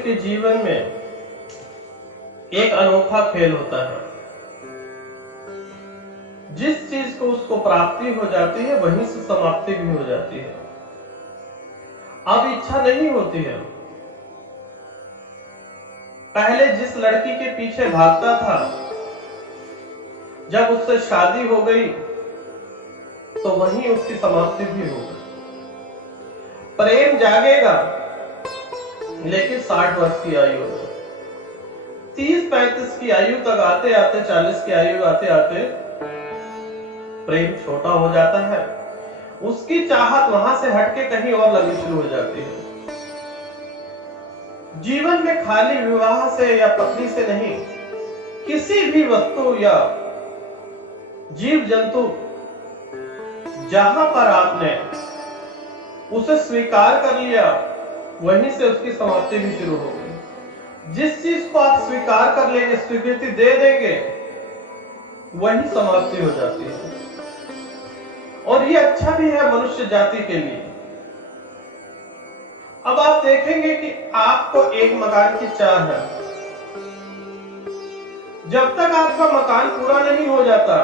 के जीवन में एक अनोखा खेल होता है। जिस चीज को उसको प्राप्ति हो जाती है वहीं से समाप्ति भी हो जाती है। अब इच्छा नहीं होती है। पहले जिस लड़की के पीछे भागता था, जब उससे शादी हो गई तो वहीं उसकी समाप्ति भी हो गई। प्रेम जागेगा लेकिन 60 वर्ष की आयु में, 30-35 की आयु तक आते आते, 40 की आयु आते आते प्रेम छोटा हो जाता है। उसकी चाहत वहां से हटके कहीं और लगनी शुरू हो जाती है। जीवन में खाली विवाह से या पत्नी से नहीं, किसी भी वस्तु या जीव जंतु जहां पर आपने उसे स्वीकार कर लिया वहीं से उसकी समाप्ति भी शुरू हो गई। जिस चीज को आप स्वीकार कर लेंगे, स्वीकृति दे देंगे, वही समाप्ति हो जाती है। और ये अच्छा भी है मनुष्य जाति के लिए। अब आप देखेंगे कि आपको एक मकान की चाह है। जब तक आपका मकान पूरा नहीं हो जाता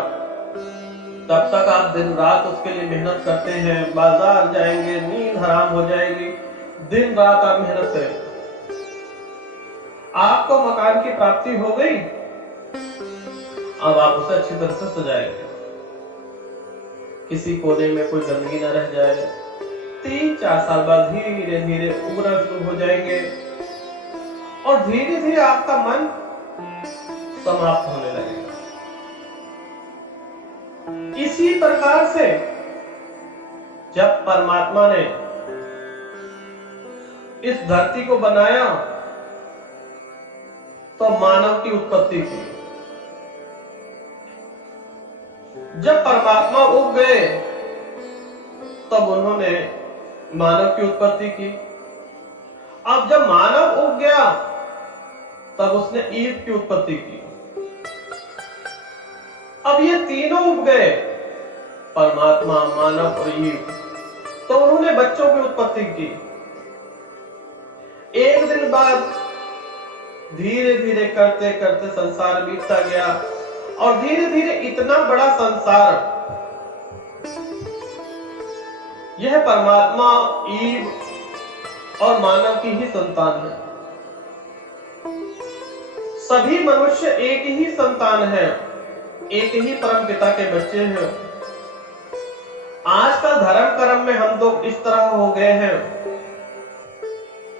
तब तक आप दिन रात उसके लिए मेहनत करते हैं। बाजार जाएंगे, नींद हराम हो जाएगी, दिन रात आप मेहनत करेंगे। आपको मकान की प्राप्ति हो गई, अब आप उसे अच्छी तरह से सजाएंगे, किसी कोने में कोई गंदगी न रह जाए। 3-4 साल बाद धीरे धीरे उगना शुरू हो जाएंगे और धीरे धीरे आपका मन समाप्त होने लगेगा। इसी प्रकार से जब परमात्मा ने इस धरती को बनाया तो मानव की उत्पत्ति की। जब परमात्मा उग गए तब उन्होंने मानव की उत्पत्ति की। अब जब मानव उग गया तब उसने ईव की उत्पत्ति की। अब ये तीनों उग गए, परमात्मा, मानव और ईव, तो उन्होंने बच्चों की उत्पत्ति की। एक दिन बाद धीरे धीरे करते करते संसार बीतता गया और धीरे धीरे इतना बड़ा संसार, यह परमात्मा, ईव और मानव की ही संतान है। सभी मनुष्य एक ही संतान है, एक ही परम पिता के बच्चे हैं। आज का धर्म कर्म में हम लोग इस तरह हो गए हैं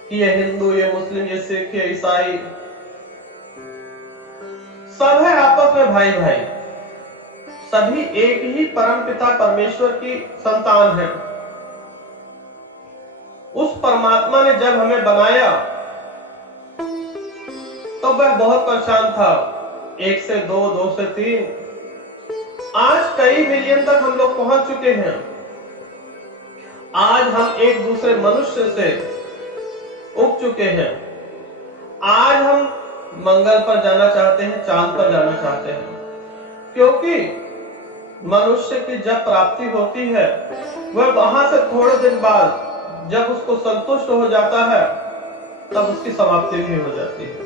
कि ये हिंदू, ये मुस्लिम, ये सिख, ये ईसाई, सब है आपस में भाई भाई। सभी एक ही परम पिता परमेश्वर की संतान है। उस परमात्मा ने जब हमें बनाया तो वह बहुत परेशान था। 1 से 2, 2 से 3, आज कई मिलियन तक हम लोग पहुंच चुके हैं। आज हम एक दूसरे मनुष्य से उग चुके हैं। आज हम मंगल पर जाना चाहते हैं, चांद पर जाना चाहते हैं, क्योंकि मनुष्य की जब प्राप्ति होती है वह वहां से थोड़े दिन बाद जब उसको संतुष्ट हो जाता है तब उसकी समाप्ति भी हो जाती है।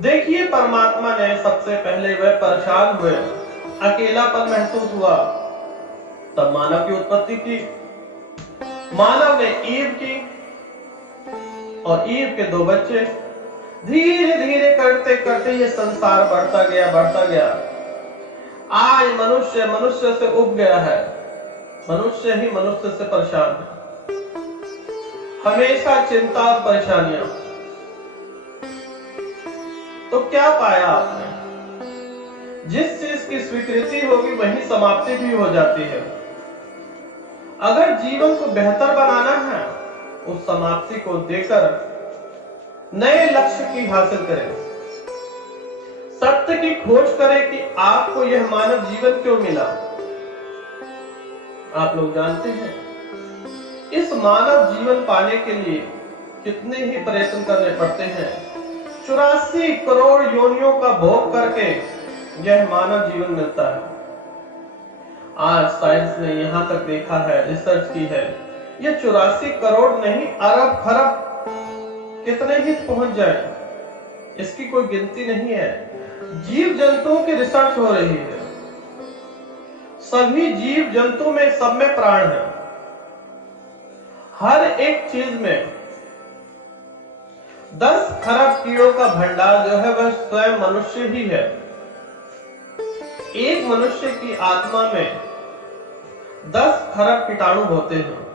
देखिए, परमात्मा ने सबसे पहले वह परेशान हुए, अकेलापन महसूस हुआ, तब मानव की उत्पत्ति की। मानव ने ईव की और ईव के 2 बच्चे। धीरे धीरे करते करते ये संसार बढ़ता गया। आज मनुष्य मनुष्य से उब गया है, मनुष्य ही मनुष्य से परेशान है। हमेशा चिंता और परेशानियां। तो क्या पाया आपने? जिस चीज की स्वीकृति होगी वही समाप्ति भी हो जाती है। अगर जीवन को बेहतर बनाना है, उस समाप्ति को देकर नए लक्ष्य की हासिल करें। सत्य की खोज करें कि आपको यह मानव जीवन क्यों मिला। आप लोग जानते हैं, इस मानव जीवन पाने के लिए कितने ही प्रयत्न करने पड़ते हैं। 84 करोड़ योनियों का भोग करके यह मानव जीवन मिलता है। आज साइंस ने यहां तक देखा है, रिसर्च की है, ये 84 करोड़ नहीं, अरब खरब कितने ही पहुंच जाए, इसकी कोई गिनती नहीं है। जीव जंतुओं की रिसर्च हो रही है। सभी जीव जंतु में, सब में प्राण है। हर एक चीज में 10 खरब कीड़ों का भंडार जो है वह स्वयं मनुष्य ही है। एक मनुष्य की आत्मा में 10 खरब कीटाणु होते हैं।